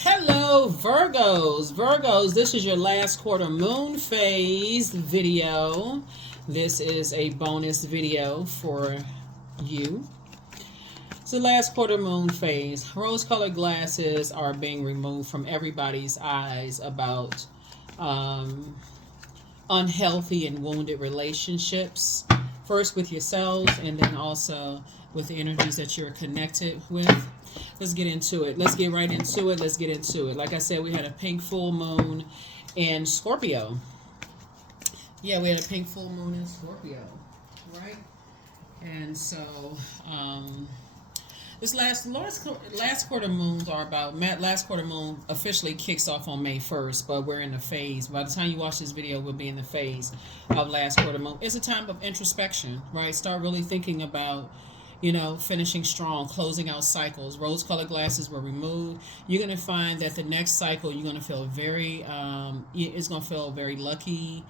Hello, Virgos. Virgos, this is your last quarter moon phase video. This is a bonus video for you. It's the last quarter moon phase. Rose colored glasses are being removed from everybody's eyes about um, unhealthy and wounded relationships. First with yourselves, and then also with the energies that you're connected with. Let's get into it. Let's get right into it. Let's get into it. Like I said, we had a pink full moon in Scorpio. Yeah, we had a pink full moon in Scorpio, right? And so, this last quarter moons are about last quarter moon officially kicks off on May 1st, but we're in the phase. By the time you watch this video, we'll be in the phase of last quarter moon. It's a time of introspection, right? Start really thinking about, finishing strong, closing out cycles. Rose colored glasses were removed. You're going to find that the next cycle, you're going to feel it's going to feel very lucky.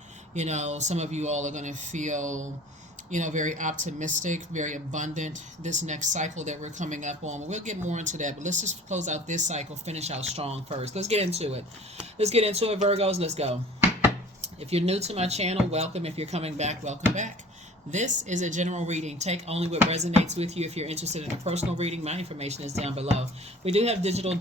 Some of you all are going to feel, very optimistic, very abundant this next cycle that we're coming up on. We'll get more into that, but let's just close out this cycle, finish out strong first. Let's get into it. Let's get into it, Virgos. Let's go. If you're new to my channel, welcome. If you're coming back, welcome back. This is a general reading. Take only what resonates with you. If you're interested in a personal reading, my information is down below. We do have digital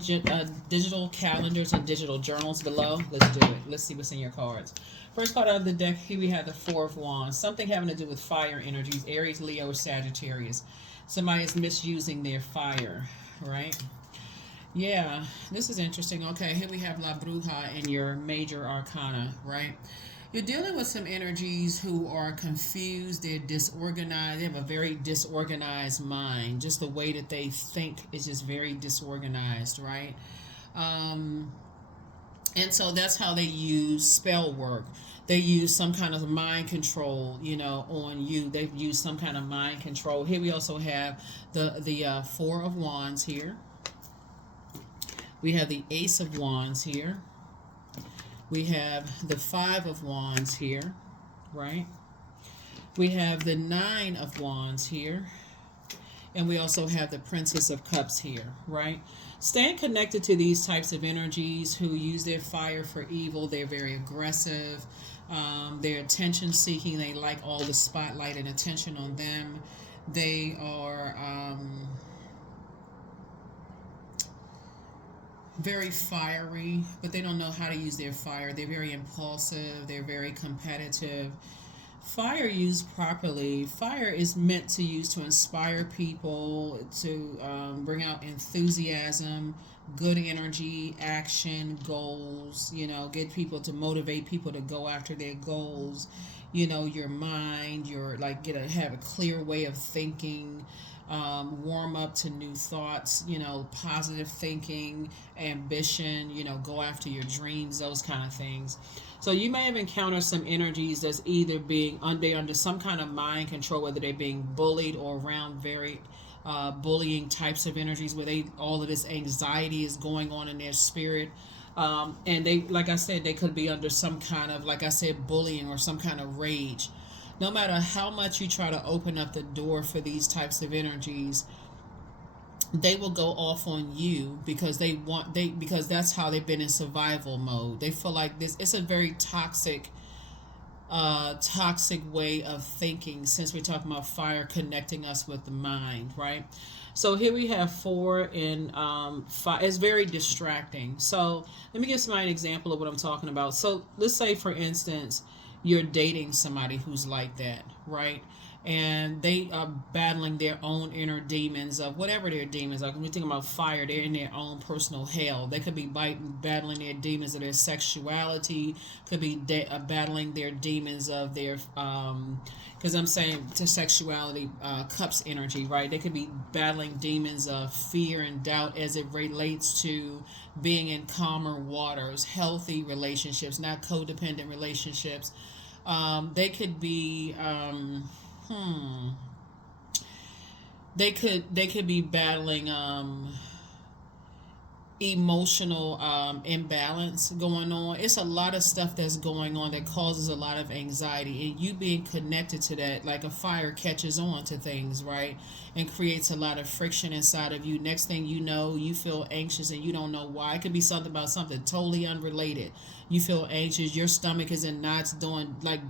calendars and digital journals below. Let's do it. Let's see what's in your cards. First card out of the deck, here we have the Four of Wands. Something having to do with fire energies, Aries, Leo, or Sagittarius. Somebody is misusing their fire, right? Yeah, this is interesting. Okay, here we have La Bruja in your major arcana, right? You're dealing with some energies who are confused, they're disorganized, they have a very disorganized mind. Just the way that they think is just very disorganized, right? And so that's how they use spell work. They use some kind of mind control, on you. They've used some kind of mind control. Here we also have the Four of Wands here. We have the Ace of Wands here. We have the Five of Wands here, right? We have the Nine of Wands here. And we also have the Princess of Cups here, right? Staying connected to these types of energies who use their fire for evil. They're very aggressive. They're attention seeking. They like all the spotlight and attention on them. They are very fiery, but they don't know how to use their fire. They're very impulsive. They're very competitive. Fire used properly, fire is meant to use to inspire people, to bring out enthusiasm, good energy, action, goals, get people to motivate people to go after their goals. Your mind, have a clear way of thinking, warm up to new thoughts, positive thinking, ambition, go after your dreams, those kind of things. So you may have encountered some energies that's either being under some kind of mind control, whether they're being bullied or around very bullying types of energies where all of this anxiety is going on in their spirit. And they, like I said, they could be under some kind of, like I said, bullying or some kind of rage. No matter how much you try to open up the door for these types of energies, they will go off on you because because that's how they've been in survival mode. They feel like this. It's a very toxic way of thinking, since we're talking about fire connecting us with the mind, right? So here we have four in five. It's very distracting. So let me give somebody an example of what I'm talking about. So let's say, for instance, you're dating somebody who's like that, right? And they are battling their own inner demons of whatever their demons are. When we think about fire, they're in their own personal hell. They could be battling their demons of their sexuality, could be battling their demons of their, because I'm saying to sexuality, cups energy, right? They could be battling demons of fear and doubt as it relates to being in calmer waters, healthy relationships, not codependent relationships. They could be... They could be battling emotional imbalance going on. It's a lot of stuff that's going on that causes a lot of anxiety, and you being connected to that, like a fire catches on to things, right, and creates a lot of friction inside of you. Next thing you know, you feel anxious and you don't know why. It could be something about something totally unrelated. You feel anxious, your stomach is in knots, doing like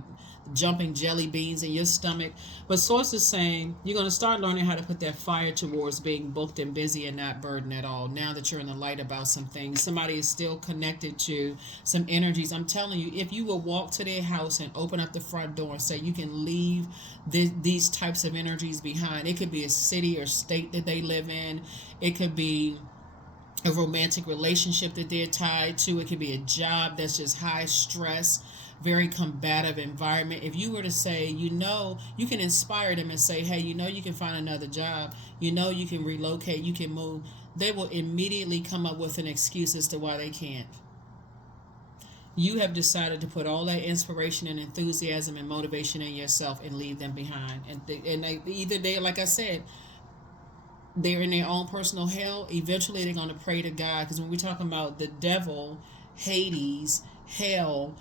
jumping jelly beans in your stomach. But source is saying you're going to start learning how to put that fire towards being booked and busy and not burdened at all. Now that you're in the light about some things, somebody is still connected to some energies. I'm telling you, if you will walk to their house and open up the front door and say you can leave these types of energies behind, it could be a city or state that they live in, it could be a romantic relationship that they're tied to, it could be a job that's just high stress, very combative environment. If you were to say, you can inspire them and say, hey, you can find another job, you can relocate, you can move, they will immediately come up with an excuse as to why they can't. You have decided to put all that inspiration and enthusiasm and motivation in yourself and leave them behind. They, like I said, they're in their own personal hell. Eventually they're going to pray to God, because when we're talking about the devil, Hades, hell,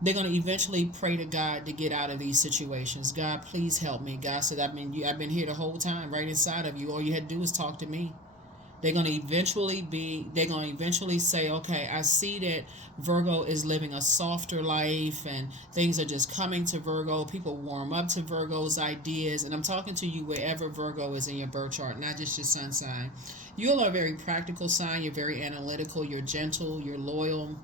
they're going to eventually pray to God to get out of these situations. God, please help me. God said, I've been here the whole time, right inside of you. All you had to do is talk to me. They're going to eventually say, okay, I see that Virgo is living a softer life and things are just coming to Virgo. People warm up to Virgo's ideas. And I'm talking to you wherever Virgo is in your birth chart, not just your sun sign. You all are a very practical sign. You're very analytical. You're gentle. You're loyal.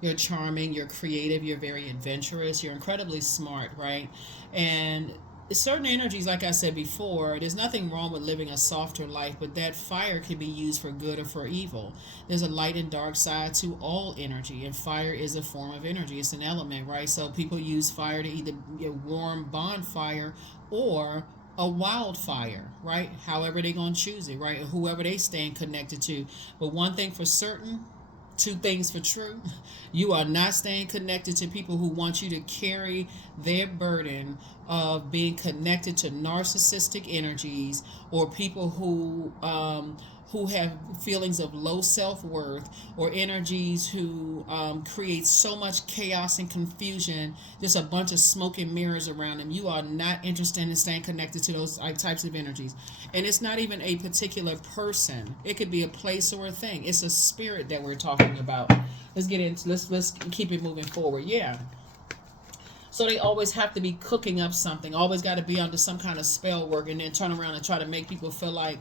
You're charming. You're creative. You're very adventurous. You're incredibly smart, right? And certain energies, like I said before, there's nothing wrong with living a softer life, but that fire can be used for good or for evil. There's a light and dark side to all energy, and fire is a form of energy. It's an element, right? So people use fire to either a warm bonfire or a wildfire, right? However they're going to choose it, right? Or whoever they stand connected to. But one thing for certain, two things for true: you are not staying connected to people who want you to carry their burden of being connected to narcissistic energies, or people who have feelings of low self-worth, or energies who create so much chaos and confusion, just a bunch of smoke and mirrors around them. You are not interested in staying connected to those types of energies. And it's not even a particular person. It could be a place or a thing. It's a spirit that we're talking about. Let's keep it moving forward. Yeah. So they always have to be cooking up something, always got to be under some kind of spell work, and then turn around and try to make people feel like,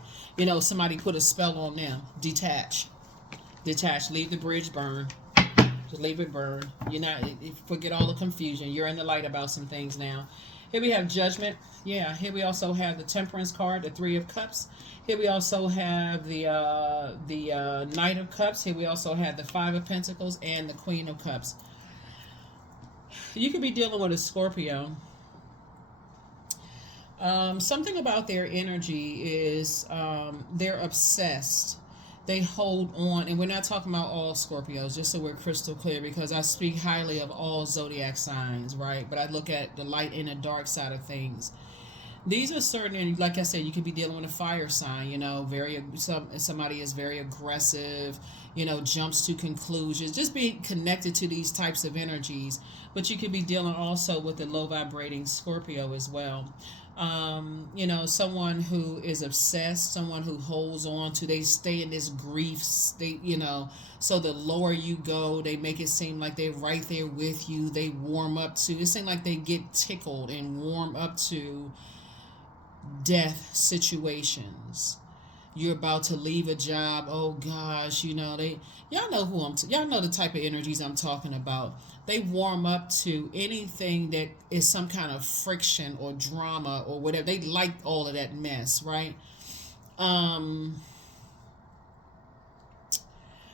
somebody put a spell on them. Detach. Leave the bridge burn. Just leave it burn. Forget all the confusion. You're in the light about some things now. Here we have Judgment. Yeah, here we also have the Temperance card, the Three of Cups. Here we also have the Knight of Cups. Here we also have the Five of Pentacles and the Queen of Cups. You could be dealing with a Scorpio. Something about their energy is they're obsessed. They hold on, and we're not talking about all Scorpios, just so we're crystal clear, because I speak highly of all zodiac signs, right? But I look at the light and the dark side of things. These are certain, like I said, you could be dealing with a fire sign, somebody is very aggressive, jumps to conclusions, just being connected to these types of energies. But you could be dealing also with a low vibrating Scorpio as well. Someone who is obsessed, someone who holds on to, they stay in this grief, so the lower you go, they make it seem like they're right there with you. They warm up to, it seems like they get tickled and warm up to death situations. You're about to leave a job. Oh gosh, y'all know y'all know the type of energies I'm talking about. They warm up to anything that is some kind of friction or drama or whatever. They like all of that mess, right?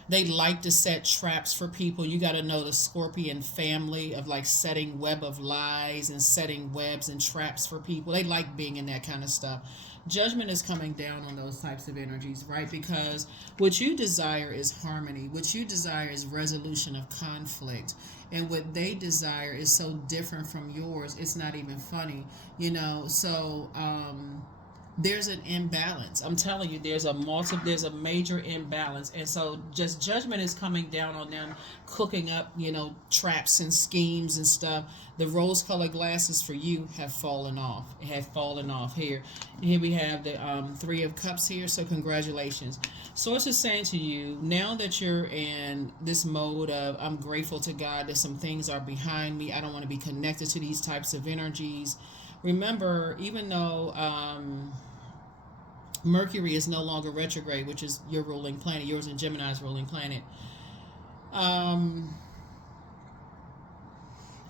They like to set traps for people. You got to know the Scorpion family of like setting web of lies and setting webs and traps for people. They like being in that kind of stuff. Judgment is coming down on those types of energies, right? Because what you desire is harmony. What you desire is resolution of conflict. And what they desire is so different from yours, it's not even funny. So, there's an imbalance. I'm telling you, there's a major imbalance. And so just judgment is coming down on them, cooking up, traps and schemes and stuff. The rose colored glasses for you have fallen off. It have fallen off here. Here we have the Three of Cups here. So congratulations. Source is saying to you, now that you're in this mode of, I'm grateful to God that some things are behind me. I don't want to be connected to these types of energies. Remember, even though Mercury is no longer retrograde, which is your ruling planet, yours and Gemini's ruling planet,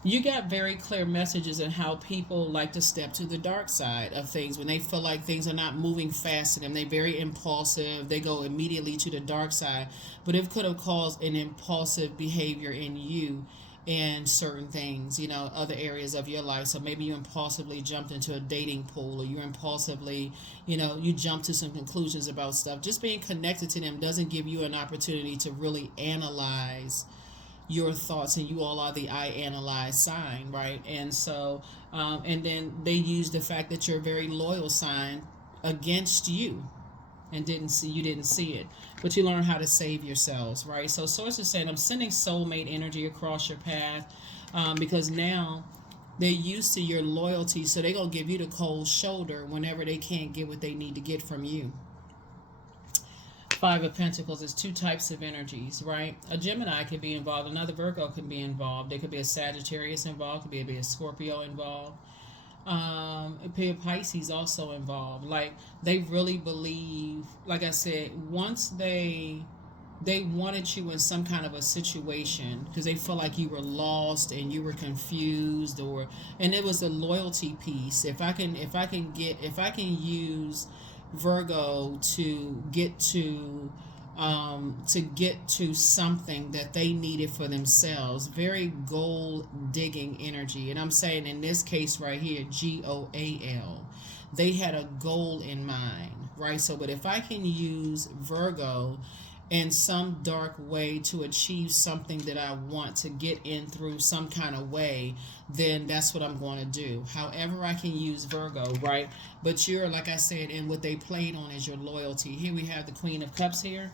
you got very clear messages on how people like to step to the dark side of things when they feel like things are not moving fast to them. They're very impulsive. They go immediately to the dark side. But it could have caused an impulsive behavior in you in certain things, other areas of your life. So maybe you impulsively jumped into a dating pool, or you impulsively, you jumped to some conclusions about stuff. Just being connected to them doesn't give you an opportunity to really analyze your thoughts, and you all are the I analyze sign, right? And so, and then they use the fact that you're a very loyal sign against you, and didn't see it, but you learn how to save yourselves, right? So source is saying, I'm sending soulmate energy across your path, because now they're used to your loyalty, so they're gonna give you the cold shoulder whenever they can't get what they need to get from you. Five of Pentacles is two types of energies, right? A Gemini could be involved, another Virgo could be involved. There could be a Sagittarius involved, could be a Scorpio involved. Pisces also involved. Like, they really believe, like I said, once they wanted you in some kind of a situation because they felt like you were lost and you were confused, and it was the loyalty piece. If I can use Virgo to get to something that they needed for themselves. Very gold digging energy. And I'm saying in this case right here, GOAL, they had a goal in mind, right? So, but if I can use Virgo in some dark way to achieve something that I want to get in through some kind of way, then that's what I'm going to do. However I can use Virgo, right? But you're, like I said, and what they played on is your loyalty. Here we have the Queen of Cups here.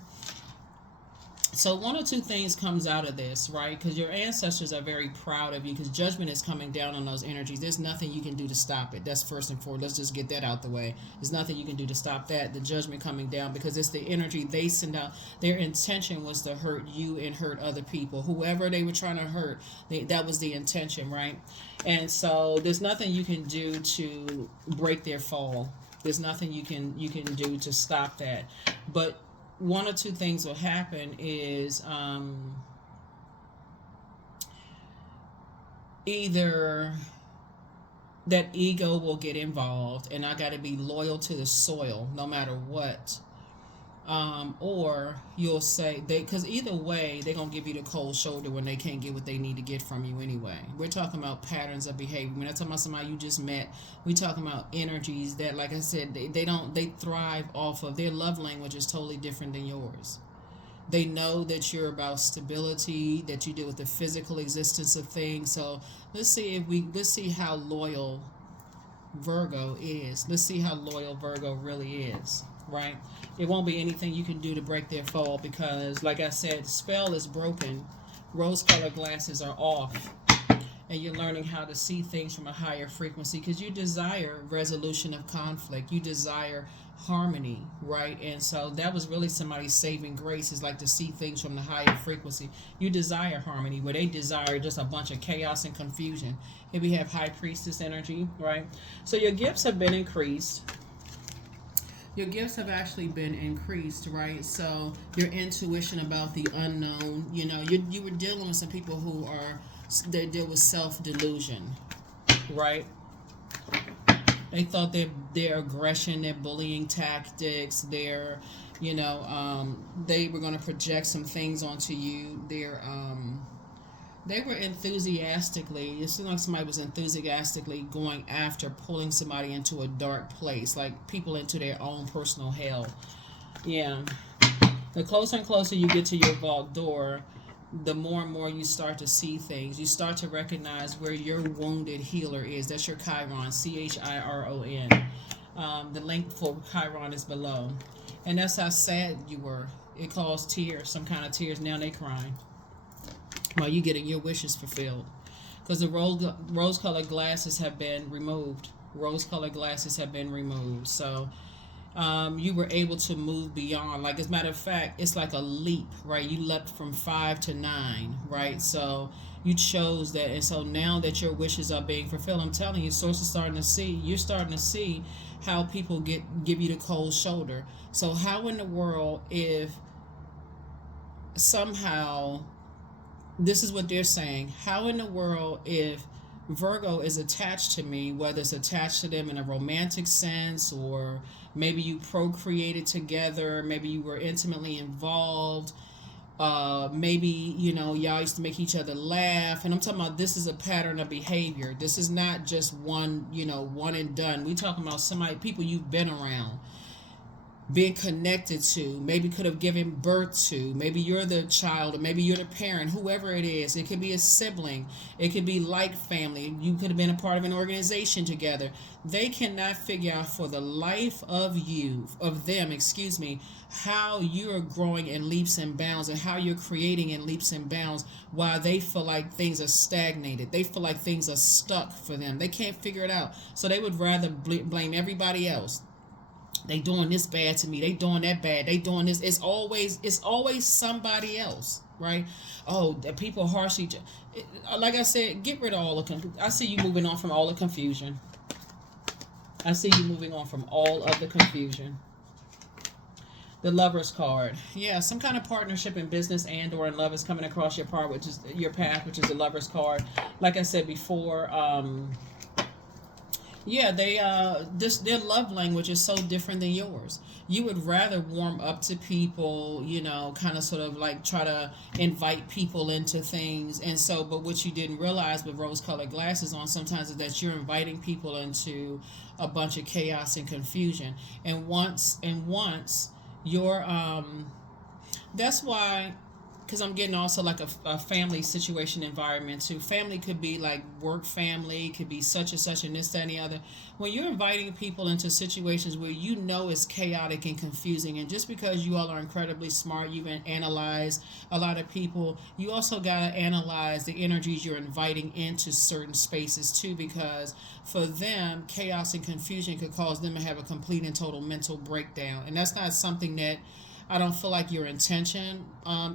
So one or two things comes out of this, right? Because your ancestors are very proud of you, because judgment is coming down on those energies. There's nothing you can do to stop it. That's first and foremost. Let's just get that out the way. There's nothing you can do to stop that, the judgment coming down, because it's the energy they send out. Their intention was to hurt you and hurt other people. Whoever they were trying to hurt, that was the intention, right? And so there's nothing you can do to break their fall. There's nothing you can do to stop that. But one or two things will happen is either that ego will get involved, and I got to be loyal to the soil no matter what, or you'll say because either way they're going to give you the cold shoulder when they can't get what they need to get from you anyway. We're talking about patterns of behavior. We're not talking about somebody you just met. We're talking about energies that, like I said, they thrive off of. Their love language is totally different than yours. They know that you're about stability, that you deal with the physical existence of things. So let's see how loyal Virgo is. Let's see how loyal Virgo really is, right? It won't be anything you can do to break their fall, because, like I said, the spell is broken. Rose-colored glasses are off, and you're learning how to see things from a higher frequency, because you desire resolution of conflict. You desire harmony, right? And so that was really somebody's saving grace, is like to see things from the higher frequency. You desire harmony, where they desire just a bunch of chaos and confusion. Here we have High Priestess energy, right? So your gifts have been increased. Your gifts have actually been increased, right? So your intuition about the unknown, you were dealing with some people who they deal with self-delusion, right? They thought their aggression, their bullying tactics, they were going to project some things onto you. They were enthusiastically, it seemed like somebody was enthusiastically going after pulling somebody into a dark place, like people into their own personal hell. Yeah. The closer and closer you get to your vault door, the more and more you start to see things. You start to recognize where your wounded healer is. That's your Chiron, Chiron. The link for Chiron is below. And that's how sad you were. It caused tears, some kind of tears. Now they crying while you getting your wishes fulfilled. Because the rose-colored glasses have been removed. Rose-colored glasses have been removed. So you were able to move beyond. Like, as a matter of fact, it's like a leap, right? You leapt from 5 to 9, right? So you chose that. And so now that your wishes are being fulfilled, I'm telling you, source is starting to see. You're starting to see how people give you the cold shoulder. So how in the world, if somehow, this is what they're saying, how in the world, if Virgo is attached to me, whether it's attached to them in a romantic sense, or maybe you procreated together, maybe you were intimately involved, maybe, y'all used to make each other laugh. And I'm talking about, this is a pattern of behavior. This is not just one and done. We talking about people you've been around, being connected to, maybe could have given birth to, maybe you're the child, or maybe you're the parent, whoever it is. It could be a sibling, it could be like family, you could have been a part of an organization together. They cannot figure out for the life of them, how you're growing in leaps and bounds, and how you're creating in leaps and bounds, while they feel like things are stagnated. They feel like things are stuck for them. They can't figure it out. So they would rather blame everybody else. They doing this bad to me. They doing that bad. They doing this. It's always somebody else, right? Oh, the people harshly. Like I said, get rid of all the. I see you moving on from all the confusion. I see you moving on from all of the confusion. The Lover's card. Yeah, some kind of partnership in business and or in love is coming across your path, which is the Lover's card. Like I said before, yeah, their love language is so different than yours. You would rather warm up to people, kind of sort of like try to invite people into things. And so, but what you didn't realize with rose-colored glasses on sometimes is that you're inviting people into a bunch of chaos and confusion. And once you're, that's why, because I'm getting also like a family situation environment too. Family could be like work family, could be such and such and this, that, and the other. When you're inviting people into situations where it's chaotic and confusing, and just because you all are incredibly smart, you can analyze a lot of people, you also got to analyze the energies you're inviting into certain spaces too, because for them, chaos and confusion could cause them to have a complete and total mental breakdown. And that's not something that I don't feel like your intention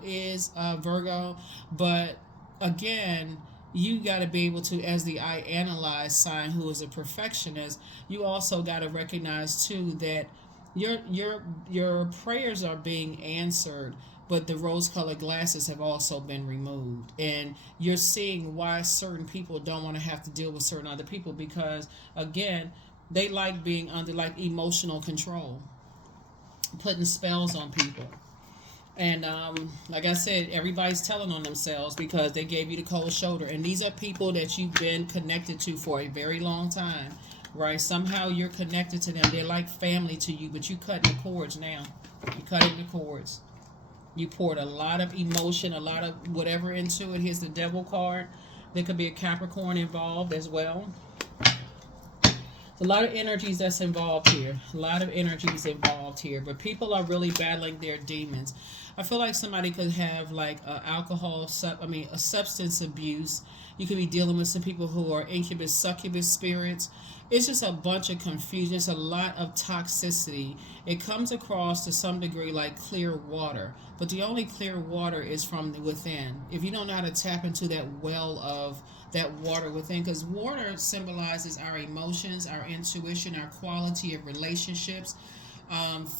is, Virgo. But again, you got to be able to, as the I analyze sign, who is a perfectionist, you also got to recognize too that your prayers are being answered, but the rose-colored glasses have also been removed. And you're seeing why certain people don't want to have to deal with certain other people, because again, they like being under like emotional control, putting spells on people. And like I said, everybody's telling on themselves because they gave you the cold shoulder. And these are people that you've been connected to for a very long time, right? Somehow you're connected to them. They're like family to you, but you cutting the cords now. You're cutting the cords. You poured a lot of emotion, a lot of whatever into it. Here's the Devil card. There could be a Capricorn involved as well. A lot of energies that's involved here. A lot of energies involved here. But people are really battling their demons. I feel like somebody could have like a substance abuse. You could be dealing with some people who are incubus, succubus spirits. It's just a bunch of confusion. It's a lot of toxicity. It comes across to some degree like clear water. But the only clear water is from within. If you don't know how to tap into that well of that water within, because water symbolizes our emotions, our intuition, our quality of relationships,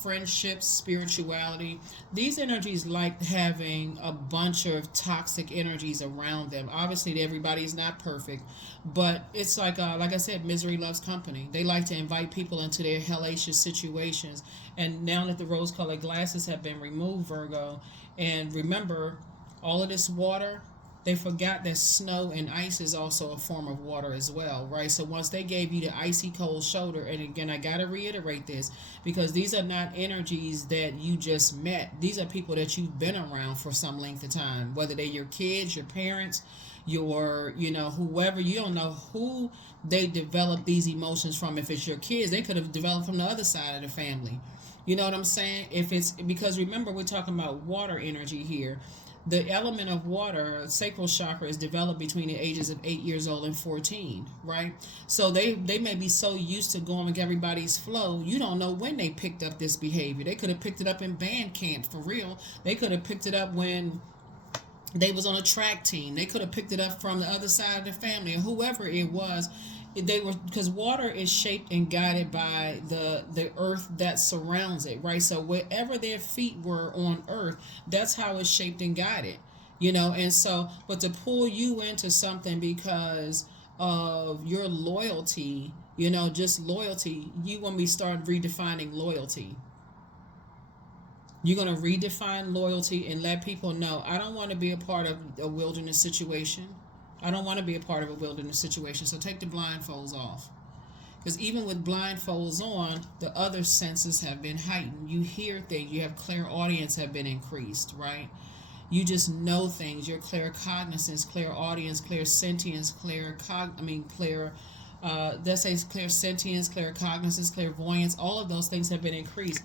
friendships, spirituality. These energies like having a bunch of toxic energies around them. Obviously, everybody is not perfect, but it's like I said, misery loves company. They like to invite people into their hellacious situations. And now that the rose-colored glasses have been removed, Virgo, and remember, all of this water, they forgot that snow and ice is also a form of water as well, right? So once they gave you the icy cold shoulder, and again, I got to reiterate this because these are not energies that you just met. These are people that you've been around for some length of time, whether they're your kids, your parents, your, whoever. You don't know who they develop these emotions from. If it's your kids, they could have developed from the other side of the family. You know what I'm saying? If it's because remember, we're talking about water energy here. The element of water, sacral chakra, is developed between the ages of 8 years old and 14, right? So they may be so used to going with everybody's flow, you don't know when they picked up this behavior. They could have picked it up in band camp, for real. They could have picked it up when they was on a track team. They could have picked it up from the other side of the family, or whoever it was. They were, because water is shaped and guided by the earth that surrounds it, right? So wherever their feet were on earth, that's how it's shaped and guided, and so, but to pull you into something because of your loyalty, just loyalty, you want me to start redefining loyalty. You're going to redefine loyalty and let people know, I don't want to be a part of a wilderness situation. I don't want to be a part of a wilderness situation. So take the blindfolds off. Because even with blindfolds on, the other senses have been heightened. You hear things. You have clairaudience have been increased, right? You just know things. Your claircognizance, clairaudience, clairsentience, that says clairsentience, claircognizance, clairvoyance. All of those things have been increased.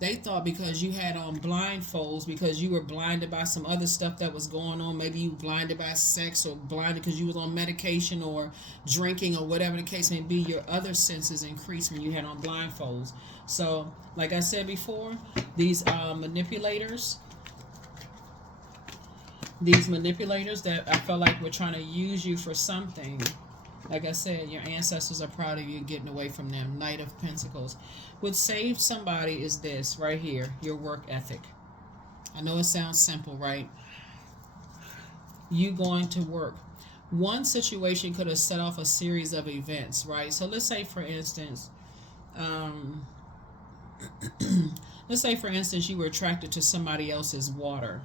They thought because you had on blindfolds, because you were blinded by some other stuff that was going on, maybe you blinded by sex or blinded because you was on medication or drinking or whatever the case may be, your other senses increased when you had on blindfolds. So, like I said before, these manipulators that I felt like were trying to use you for something, like I said, your ancestors are proud of you getting away from them. Knight of Pentacles. What saved somebody is this right here, your work ethic. I know it sounds simple, right? You going to work. One situation could have set off a series of events, right? So let's say, for instance, you were attracted to somebody else's water,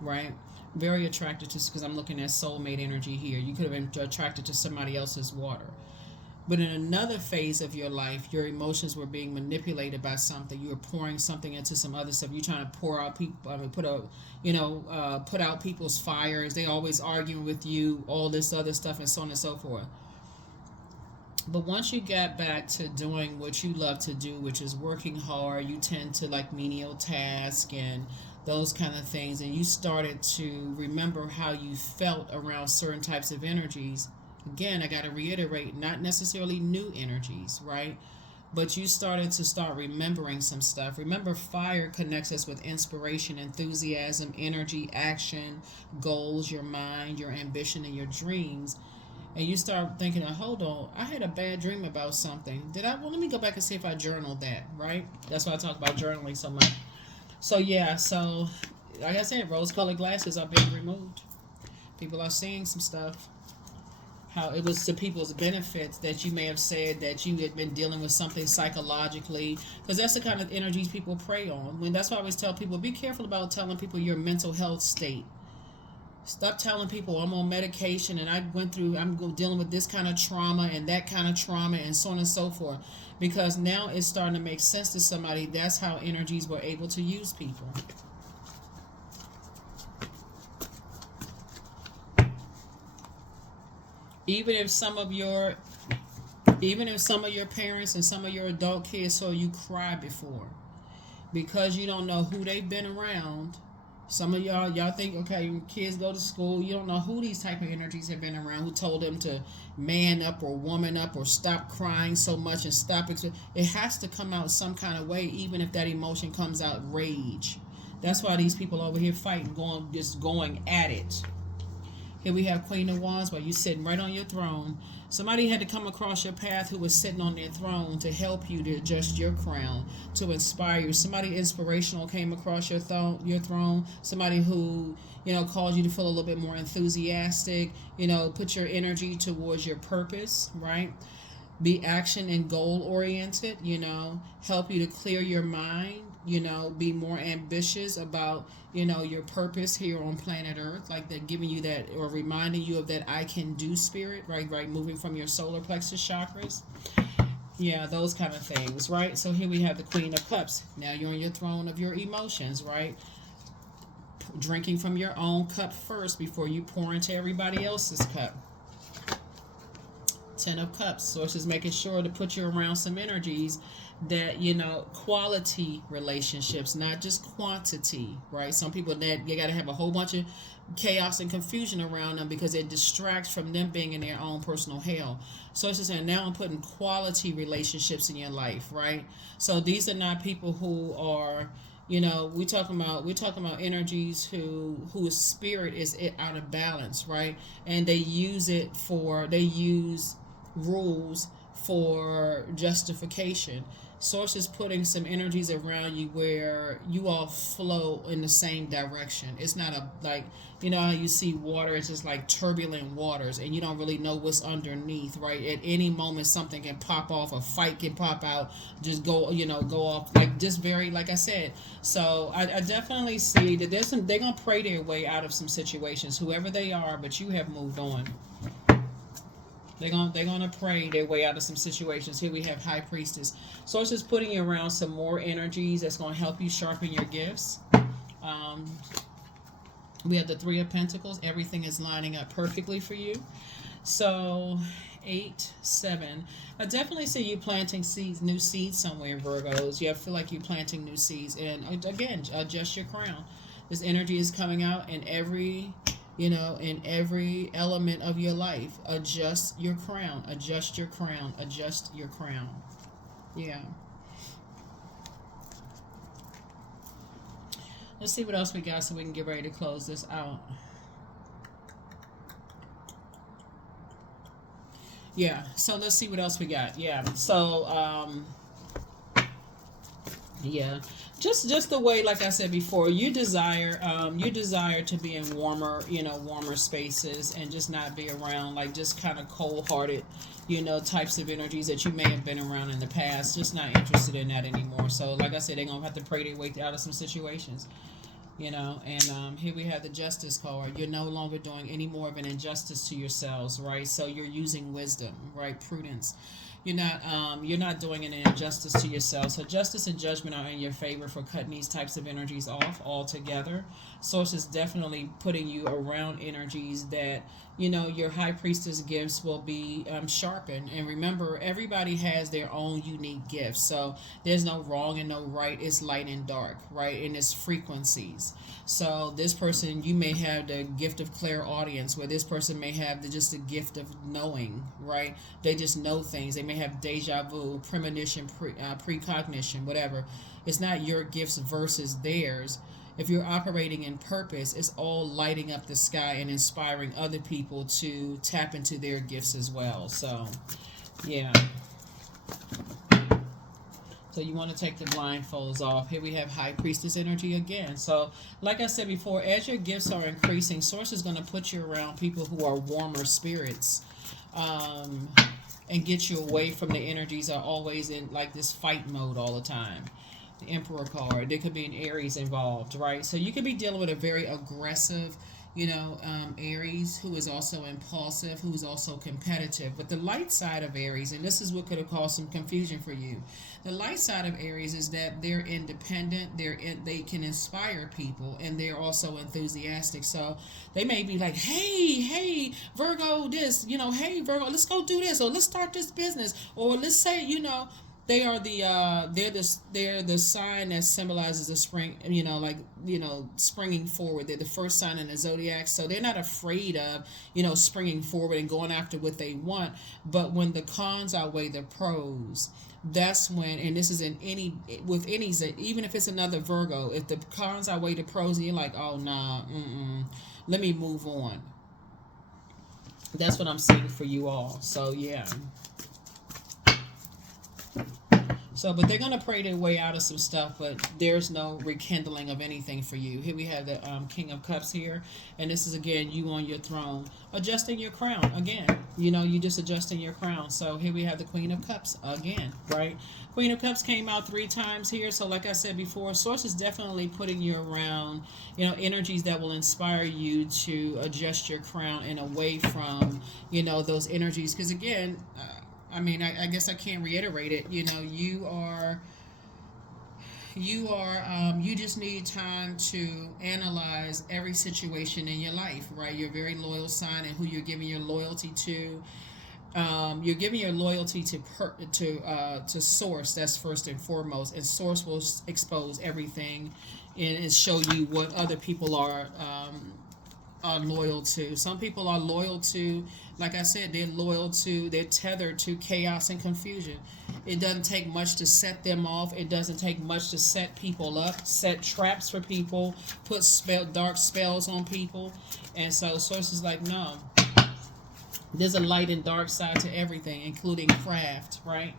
right? Very attracted to, because I'm looking at soulmate energy here. You could have been attracted to somebody else's water. But in another phase of your life, your emotions were being manipulated by something. You were pouring something into some other stuff. You're trying to pour out people, put out people's fires. They always arguing with you, all this other stuff, and so on and so forth. But once you got back to doing what you love to do, which is working hard, you tend to like menial tasks and those kind of things, and you started to remember how you felt around certain types of energies. Again, I got to reiterate, not necessarily new energies, right? But you started to remembering some stuff. Remember, fire connects us with inspiration, enthusiasm, energy, action, goals, your mind, your ambition, and your dreams. And you start thinking, hold on, I had a bad dream about something. Well, let me go back and see if I journaled that, right? That's why I talk about journaling so much. So, yeah, like I said, rose-colored glasses are being removed. People are seeing some stuff. How it was to people's benefits that you may have said that you had been dealing with something psychologically, because that's the kind of energies people prey on. That's why I always tell people, be careful about telling people your mental health state. Stop telling people I'm on medication and I'm dealing with this kind of trauma and that kind of trauma and so on and so forth, because now it's starting to make sense to somebody. That's how energies were able to use people. Even if some of your parents and some of your adult kids saw you cry before, because you don't know who they've been around. Some of y'all think, okay, when kids go to school, you don't know who these type of energies have been around, who told them to man up or woman up or stop crying so much and stop. It has to come out some kind of way, even if that emotion comes out rage. That's why these people over here fighting, going at it. Here we have Queen of Wands, while you sitting right on your throne. Somebody had to come across your path who was sitting on their throne to help you to adjust your crown, to inspire you. Somebody inspirational came across your throne. Somebody who, caused you to feel a little bit more enthusiastic. Put your energy towards your purpose, right? Be action and goal oriented. Help you to clear your mind. you know, be more ambitious about, you know, your purpose here on planet Earth, like they're giving you that or reminding you of that I can do spirit, right, moving from your solar plexus chakras. Yeah, those kind of things, right? So here we have the Queen of Cups. Now you're on your throne of your emotions, right? Drinking from your own cup first before you pour into everybody else's cup. Ten of Cups. Sources making sure to put you around some energies that, you know, quality relationships, not just quantity, right? Some people that you got to have a whole bunch of chaos and confusion around them because it distracts from them being in their own personal hell. So it's just saying now I'm putting quality relationships in your life, right? So these are not people who are, you know, we're talking about energies whose spirit is out of balance, right? And they use rules for justification. Source is putting some energies around you where you all flow in the same direction. It's not a, like, you know how you see water, it's just like turbulent waters and you don't really know what's underneath, right? At any moment something can pop off, a fight can pop out, just go, you know, go off, like just very, like I said. So I definitely see that they're gonna pray their way out of some situations, whoever they are, but you have moved on. They're gonna pray their way out of some situations. Here we have High Priestess. So it's just putting you around some more energies that's gonna help you sharpen your gifts. We have the Three of Pentacles. Everything is lining up perfectly for you. So 8, 7. I definitely see you planting seeds, new seeds somewhere, Virgos. You feel like you're planting new seeds, and again, adjust your crown. This energy is coming out in every, you know, in every element of your life. Adjust your crown. Adjust your crown. Adjust your crown. Yeah. Let's see what else we got so we can get ready to close this out. Yeah, so let's see what else we got. Yeah, so yeah, just the way, like I said before, you desire to be in warmer, you know, warmer spaces and just not be around like just kind of cold-hearted, you know, types of energies that you may have been around in the past. Just not interested in that anymore. So like I said, they're gonna have to pray their way out of some situations, you know. And here we have the Justice card. You're no longer doing any more of an injustice to yourselves, right? So you're using wisdom, right? Prudence. You're not doing an injustice to yourself. So justice and judgment are in your favor for cutting these types of energies off altogether. Source is definitely putting you around energies that, you know, your High Priestess gifts will be sharpened. And remember, everybody has their own unique gifts. So there's no wrong and no right. It's light and dark, right? And it's frequencies. So this person, you may have the gift of clairaudience, where this person may have just the gift of knowing, right? They just know things. They may have deja vu, premonition, precognition, whatever. It's not your gifts versus theirs. If you're operating in purpose, it's all lighting up the sky and inspiring other people to tap into their gifts as well. So, yeah. So you want to take the blindfolds off. Here we have High Priestess energy again. So like I said before, as your gifts are increasing, Source is going to put you around people who are warmer spirits, and get you away from the energies that are always in like this fight mode all the time. The Emperor card. There could be an Aries involved, right? So you could be dealing with a very aggressive, you know, Aries who is also impulsive, who is also competitive. But the light side of Aries, and this is what could have caused some confusion for you. The light side of Aries is that they're independent, they can inspire people, and they're also enthusiastic. So they may be like, hey, Virgo, this, you know, hey, Virgo, let's go do this, or let's start this business, or let's say, you know, they are they're the sign that symbolizes the spring, you know, like, you know, springing forward. They're the first sign in the zodiac, so they're not afraid of, you know, springing forward and going after what they want. But when the cons outweigh the pros, that's when, and this is in any, with any, even if it's another Virgo, if the cons outweigh the pros and you're like, oh nah, let me move on. That's what I'm seeing for you all. So yeah. So, but they're going to pray their way out of some stuff, but there's no rekindling of anything for you. Here we have the King of Cups here, and this is, again, you on your throne, adjusting your crown. Again, you know, you just adjusting your crown. So here we have the Queen of Cups again, right? Queen of Cups came out 3 times here. So like I said before, Source is definitely putting you around, you know, energies that will inspire you to adjust your crown and away from, you know, those energies. Because again, I mean, I guess I can't reiterate it. You know, you just need time to analyze every situation in your life, right? You're a very loyal sign, and who you're giving your loyalty to. You're giving your loyalty to Source. That's first and foremost, and Source will expose everything, and show you what other people are loyal to. Some people are loyal to, like I said, they're tethered to chaos and confusion. It doesn't take much to set them off. It doesn't take much to set people up, set traps for people, put dark spells on people. And so Source is like, no, there's a light and dark side to everything, including craft, right?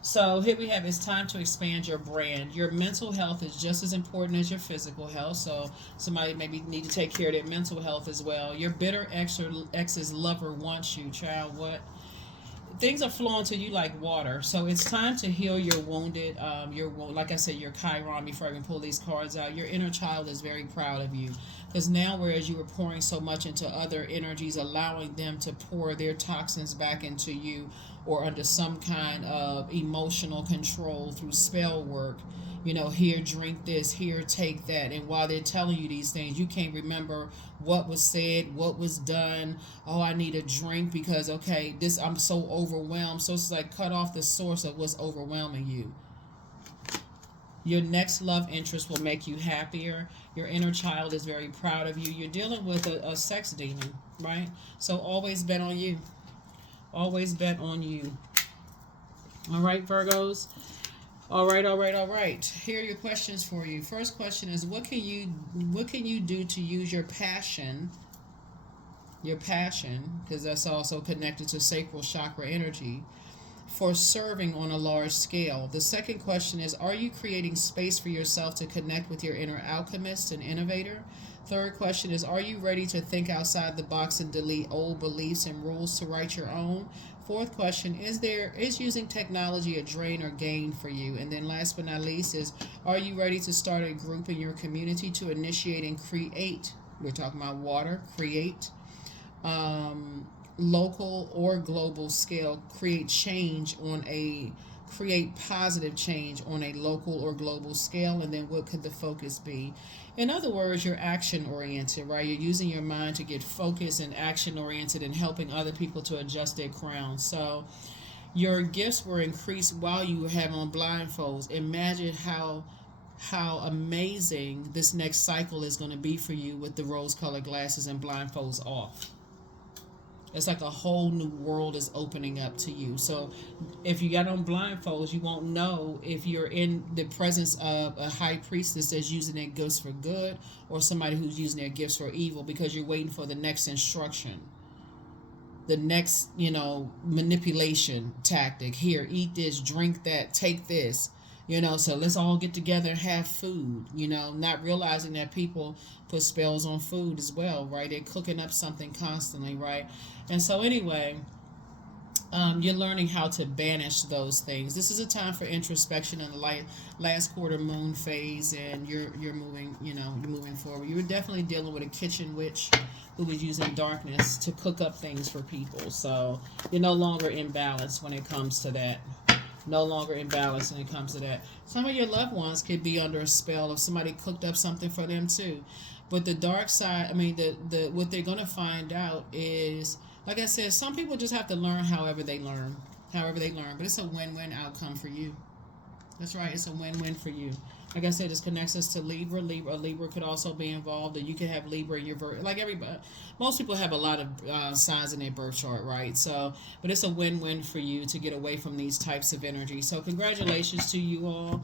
So here we have, it's time to expand your brand. Your mental health is just as important as your physical health. So somebody maybe need to take care of their mental health as well. Your bitter ex or ex's lover wants you, child. What? Things are flowing to you like water. So it's time to heal your wounded, like I said, your Chiron, before I can pull these cards out. Your inner child is very proud of you. Because now, whereas you were pouring so much into other energies, allowing them to pour their toxins back into you, or under some kind of emotional control through spell work, you know, here, drink this, here, take that. And while they're telling you these things, you can't remember what was said, what was done. Oh, I need a drink because, okay, I'm so overwhelmed. So it's like, cut off the source of what's overwhelming you. Your next love interest will make you happier. Your inner child is very proud of you. You're dealing with a sex demon, right? So always bet on you. Always bet on you. All right, Virgos. All right. Here are your questions for you. First question is, what can you do to use your passion, because that's also connected to sacral chakra energy, for serving on a large scale? The second question is, are you creating space for yourself to connect with your inner alchemist and innovator? Third question is, are you ready to think outside the box and delete old beliefs and rules to write your own? Fourth question, is using technology a drain or gain for you? And then last but not least is, are you ready to start a group in your community to initiate and create? We're talking about water, create, local or global scale, create positive change on a local or global scale. And then what could the focus be? In other words, you're action oriented, right? You're using your mind to get focused and action oriented, and helping other people to adjust their crown. So your gifts were increased while you were having on blindfolds. Imagine how amazing this next cycle is going to be for you with the rose colored glasses and blindfolds off. It's like a whole new world is opening up to you. So if you got on blindfolds, you won't know if you're in the presence of a high priestess that's using their gifts for good, or somebody who's using their gifts for evil, because you're waiting for the next instruction, the next, manipulation tactic. Here, eat this, drink that, take this. So let's all get together and have food, not realizing that people put spells on food as well, right? They're cooking up something constantly, right? And so anyway, you're learning how to banish those things. This is a time for introspection in the last quarter moon phase, and you're moving, you're moving forward. You were definitely dealing with a kitchen witch who was using darkness to cook up things for people. So you're no longer in balance when it comes to that. No longer in balance when it comes to that. Some of your loved ones could be under a spell if somebody cooked up something for them too. But the dark side, what they're going to find out is, like I said, some people just have to learn however they learn. But it's a win-win outcome for you. That's right, it's a win-win for you. Like I said, this connects us to Libra. Libra could also be involved, or you could have Libra in your birth. Like everybody, most people have a lot of signs in their birth chart, right? So, but it's a win-win for you to get away from these types of energy. So, congratulations to you all.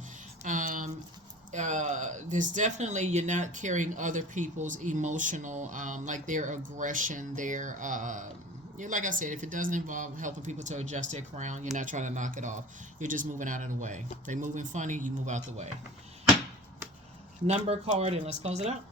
There's definitely, you're not carrying other people's emotional, like their aggression, their like I said, if it doesn't involve helping people to adjust their crown, you're not trying to knock it off. You're just moving out of the way. They moving funny, you move out the way. Number card, and let's close it out.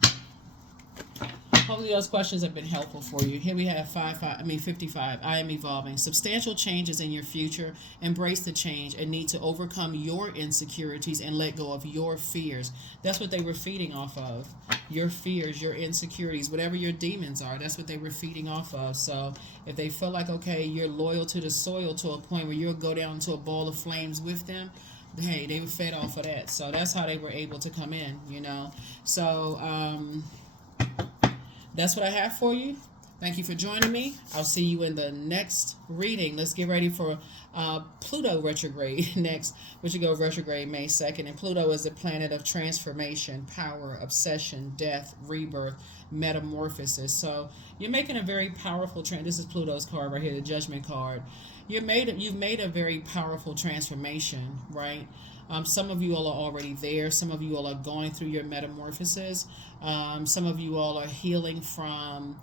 Hopefully those questions have been helpful for you. Here we have 55. I am evolving. Substantial changes in your future. Embrace the change and need to overcome your insecurities and let go of your fears. That's what they were feeding off of. Your fears, your insecurities, whatever your demons are, that's what they were feeding off of. So if they feel like, okay, you're loyal to the soil to a point where you'll go down to a ball of flames with them, hey, they were fed off of that. So that's how they were able to come in, you know. So, that's what I have for you. Thank you for joining me. I'll see you in the next reading. Let's get ready for Pluto retrograde next, which will go retrograde May 2nd. And Pluto is the planet of transformation, power, obsession, death, rebirth, metamorphosis. So you're making a very powerful this is Pluto's card right here, the Judgment card. You've made a very powerful transformation, right? Some of you all are already there. Some of you all are going through your metamorphosis. Some of you all are healing from,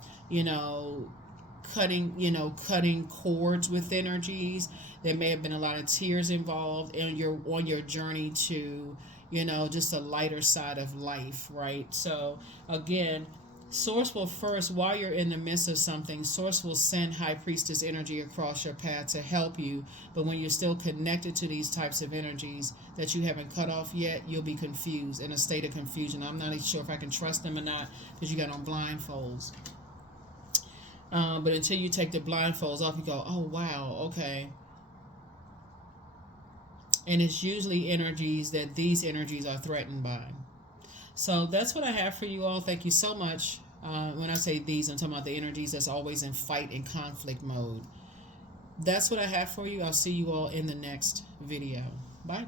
cutting cords with energies. There may have been a lot of tears involved, and you're on your journey to, just a lighter side of life, right? So again, Source will first, while you're in the midst of something, Source will send High Priestess energy across your path to help you. But when you're still connected to these types of energies that you haven't cut off yet, you'll be confused, in a state of confusion. I'm not even sure if I can trust them or not because you got on blindfolds. But until you take the blindfolds off, you go, oh, wow, okay. And it's usually energies that these energies are threatened by. So that's what I have for you all. Thank you so much. When I say these, I'm talking about the energies that's always in fight and conflict mode. That's what I have for you. I'll see you all in the next video. Bye.